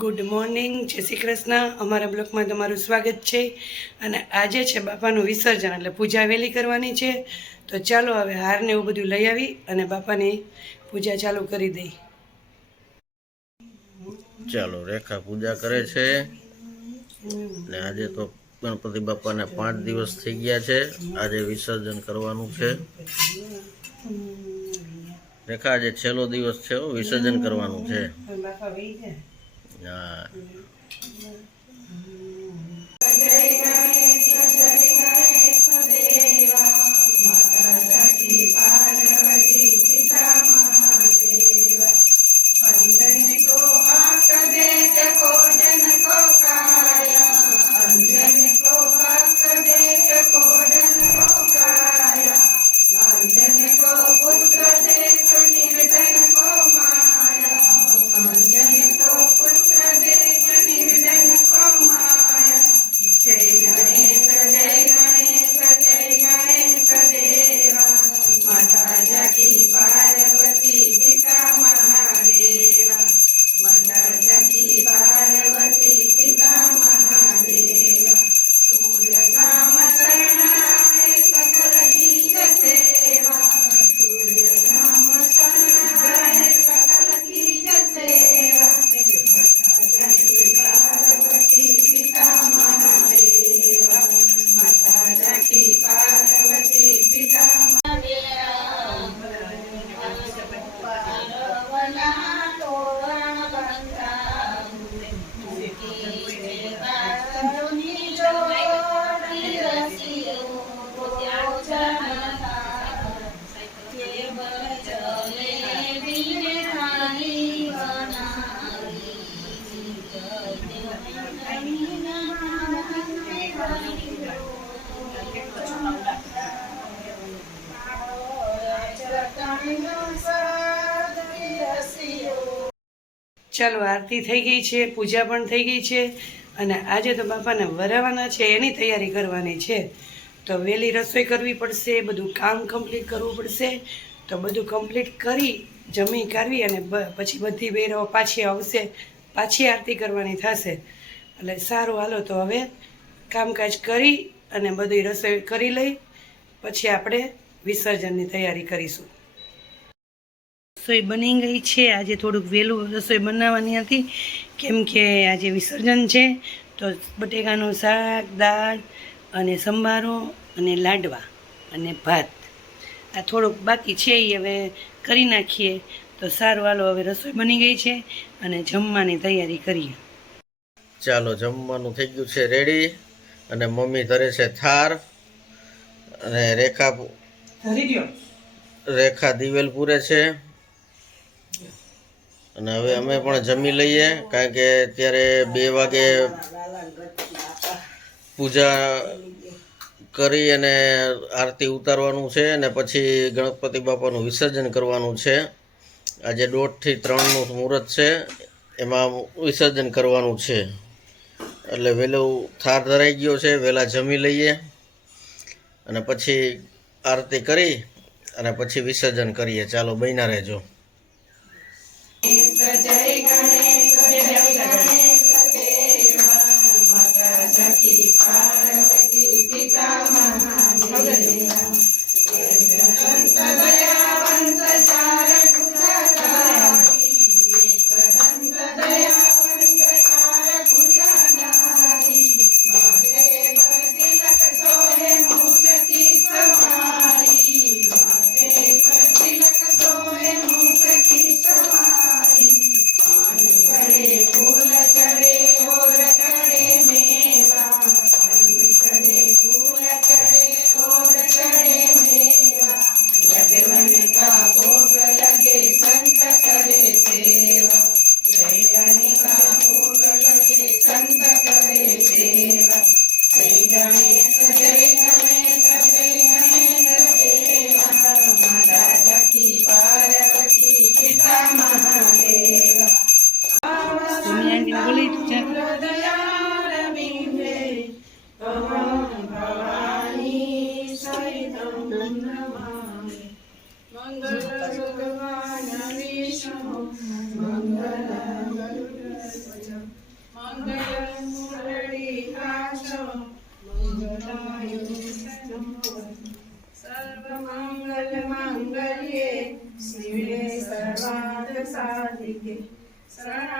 Good morning, જય શ્રી કૃષ્ણ। અમારા બ્લોગમાં તમારું સ્વાગત છે। અને આજે છે બાપાનું વિસર્જન, એટલે પૂજા વહેલી કરવાની છે। તો ચાલો હવે હારને એવું બધું લઈ આવી અને બાપાની પૂજા ચાલુ કરી દઈ। ચાલો, રેખા પૂજા કરે છે ને આજે તો ગણપતિ બાપાને 5 દિવસ થઈ ગયા છે। આજે વિસર્જન કરવાનું છે। રેખા આજે છેલ્લો દિવસ છે, વિસર્જન કરવાનું છે। હા, ચાલો, આરતી થઈ ગઈ છે, પૂજા પણ થઈ ગઈ છે અને આજે તો બાપાને વરાવાના છે, એની તૈયારી કરવાની છે। તો વહેલી રસોઈ કરવી પડશે, બધું કામ કમ્પ્લીટ કરવું પડશે। તો બધું કમ્પ્લીટ કરી જમી કાઢવી અને પછી બધી બહેરો પાછી આવશે, પાછી આરતી કરવાની થશે। એટલે સારું, હાલો તો હવે કામકાજ કરી અને બધી રસોઈ કરી લઈ, પછી આપણે વિસર્જનની તૈયારી કરીશું। રસોઈ બની ગઈ છે। આજે થોડુંક વહેલું રસોઈ બનાવવાની હતી, કેમ કે આજે વિસર્જન છે। તો બટેકાનું શાક, દાળ અને સંભારો અને લાડવા અને ભાત, આ થોડુંક બાકી છે, એ હવે કરી નાખીએ। તો સારું, હાલો હવે રસોઈ બની ગઈ છે અને જમવાની તૈયારી કરીએ। ચાલો, જમવાનું થઈ ગયું છે રેડી અને મમ્મી ધરે છે થાર અને રેખા દિવેલ પૂરે છે। અને હવે અમે પણ જમી લઈએ, કારણ કે અત્યારે 2 વાગે પૂજા કરી અને આરતી ઉતારવાનું છે અને પછી ગણપતિ બાપાનું વિસર્જન કરવાનું છે। આજે 1:30 થી 3નું મુહૂર્ત છે, એમાં વિસર્જન કરવાનું છે। એટલે વહેલું થાર ધરાઈ ગયો છે, વહેલા જમી લઈએ અને પછી આરતી કરી અને પછી વિસર્જન કરીએ। ચાલો, બન્યા રહેજો।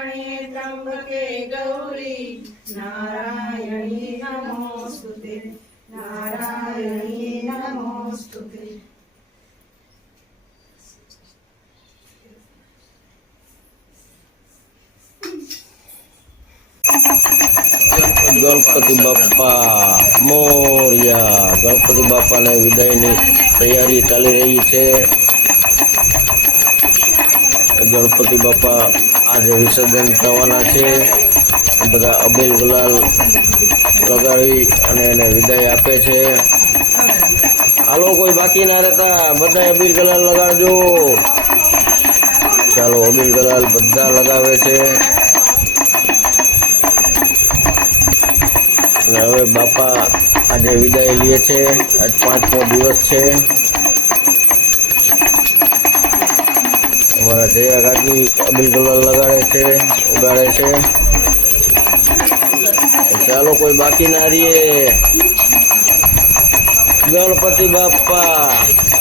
त्र्यंबके गौरी नारायणी नमोस्तुते नारायणी नमोस्तुते। ગણપતિ બાપા મોર્યા। ગણપતિ બાપાને વિદાયની તૈયારી ચાલી રહી છે। ગણપતિ બાપા આજે વિસર્જન થવાના છે। બધા અબીલ ગુલાલ લગાવી અને એને વિદાય આપે છે। હાલો, કોઈ બાકી ના રહેતા, બધા અબીલ ગુલાલ લગાડજો। ચાલો, અબીલ ગુલાલ બધા લગાવે છે। અને હવે બાપા આજે વિદાય લે છે। આજ 5મો દિવસ છે। અમારા જયા કાકી અબીલ ગુલાલ લગાડે છે, ઉડાડે છે। ચાલો, કોઈ બાકી ના રહીએ। ગણપતિ બાપા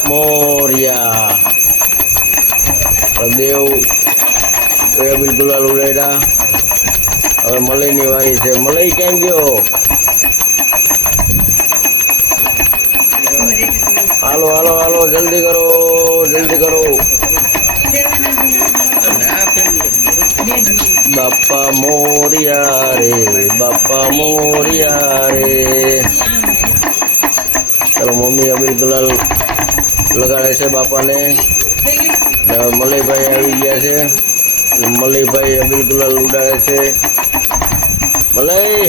મોર્યા। દેવ અબીલ ગુલાલ ઉડાડ્યા। હવે મલઈની વારી છે। મલઈ કેમ ગયો? હાલો હાલો હાલો, જલ્દી કરો, જલ્દી કરો। બાપા મોરિયા રે, બાપા મોરિયા રે। ચાલો, મમ્મી અબીલ ગુલાલ લગાડે છે બાપાને। મલઈભાઈ આવી ગયા છે। મલઈભાઈ અબીલ ગુલાલ ઉડાડે છે। મલઈ,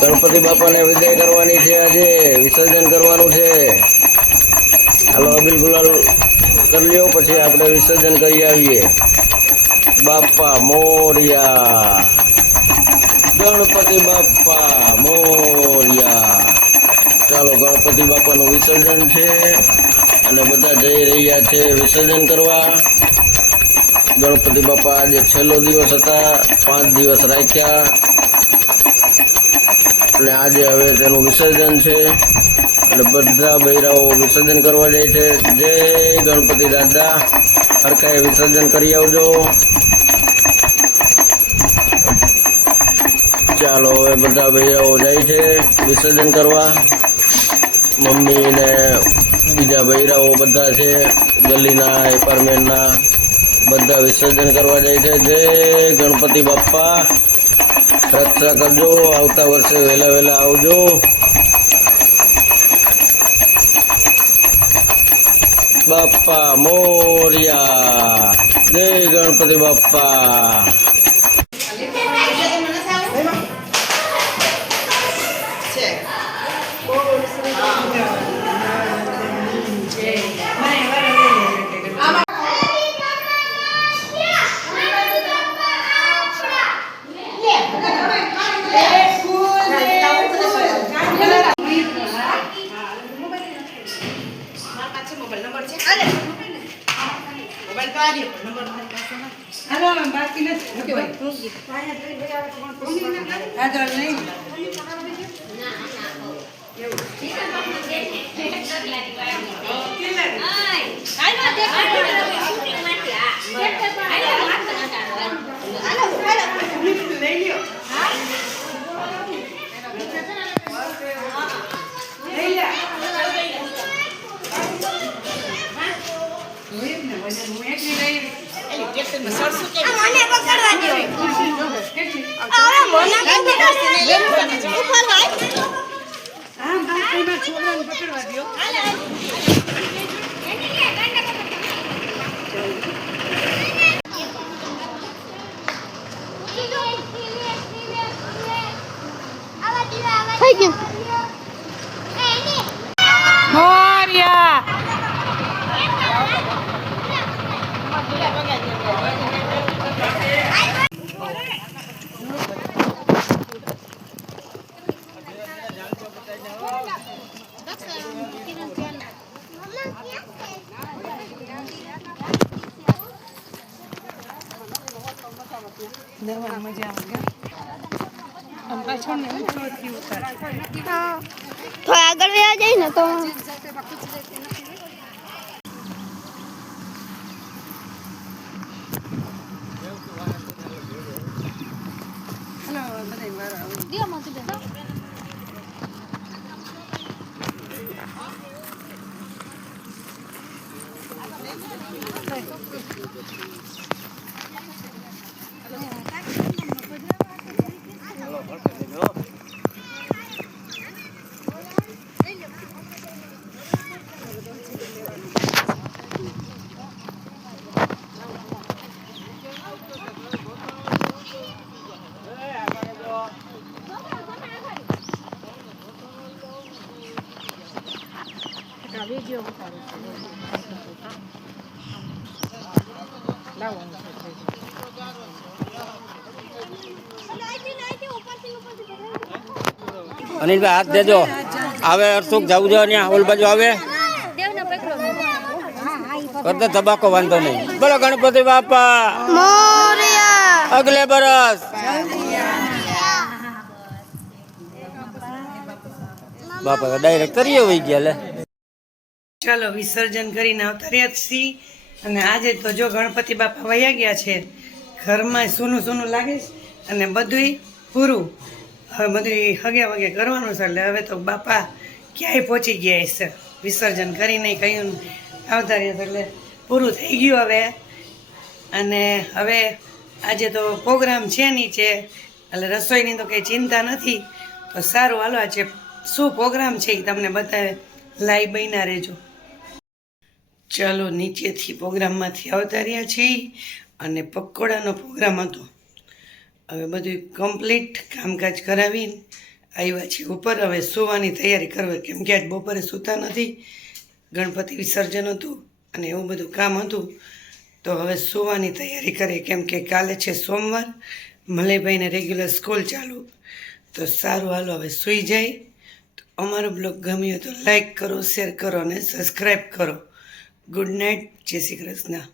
ગણપતિ બાપાને વિદાય કરવાની છે। આજે વિસર્જન કરવાનું છે। હાલો, અબીલ ગુલાલ કરી લ્યો, પછી આપણે વિસર્જન કરી આવીએ। બાપા મોર્યા। ગણપતિ બાપા મોર્યા। ચાલો, ગણપતિ બાપાનું વિસર્જન છે અને બધા જઈ રહ્યા છે વિસર્જન કરવા। ગણપતિ બાપા આજે છેલ્લો દિવસ હતા, 5 દિવસ રાખ્યા અને આજે હવે તેનું વિસર્જન છે અને બધા બૈરાઓ વિસર્જન કરવા જાય છે। જય ગણપતિ દાદા, હરખાએ વિસર્જન કરી આવજો। ચાલો, હવે બધા બૈરાઓ જાય છે વિસર્જન કરવા। મમ્મી ને બીજા બૈરાઓ બધા છે, ગલીના, એપાર્ટમેન્ટના બધા વિસર્જન કરવા જાય છે। જય ગણપતિ બાપા, રક્ષા કરજો, આવતા વર્ષે વહેલા વહેલા આવજો। બાપા મોર્યા। જય ગણપતિ બાપા। તો આગળ વ્યા જાય ને તો અનિલભાઈ હાથ દેજો. આવે અરસુક જવું જો ત્યાં ઓલ બાજુ આવે કરતા તબાકો વાંધો નહીં. બોલો ગણપતિ બાપા મોરિયા. અગલે બરસ. બાપા તો ડાયરેક્ટ કરીએ વહી ગયા લે. ચાલો વિસર્જન કરીને આવતા રહ્યા છીએ અને આજે તો જો ગણપતિ બાપા વયા ગયા છે. ઘરમાં સૂનું સૂનું લાગે છે અને બધુંય પૂરું. હવે બધું હગે વગે કરવાનું છે એટલે હવે તો બાપા ક્યાંય પહોંચી ગયા છે. વિસર્જન કરીને કહ્યું આવતા રહ્યા છે એટલે પૂરું થઈ ગયું હવે. અને હવે આજે તો પ્રોગ્રામ છે નીચે એટલે રસોઈની તો કંઈ ચિંતા નથી. તો સારું હાલો આજે શું પ્રોગ્રામ છે એ તમને બતાવે. લાઈવ બન્યા રહેજો. ચાલો નીચેથી પ્રોગ્રામમાંથી આવતા રહ્યા છીએ અને પકોડાનો પ્રોગ્રામ હતો. હવે બધું કમ્પ્લીટ કામકાજ કરાવીને આવ્યા છીએ ઉપર. હવે સૂવાની તૈયારી કરવા કેમ કે આજ બપોરે સૂતા નથી. ગણપતિ વિસર્જન હતું અને એવું બધું કામ હતું તો હવે સૂવાની તૈયારી કરીએ કેમ કે કાલે છે સોમવાર. મલયભાઈને રેગ્યુલર સ્કૂલ ચાલુ. તો સારું હાલો હવે સૂઈ જાય. તો અમારો બ્લોગ ગમ્યો તો લાઈક કરો, શેર કરો અને સબસ્ક્રાઈબ કરો. Good night. જય શ્રી કૃષ્ણ.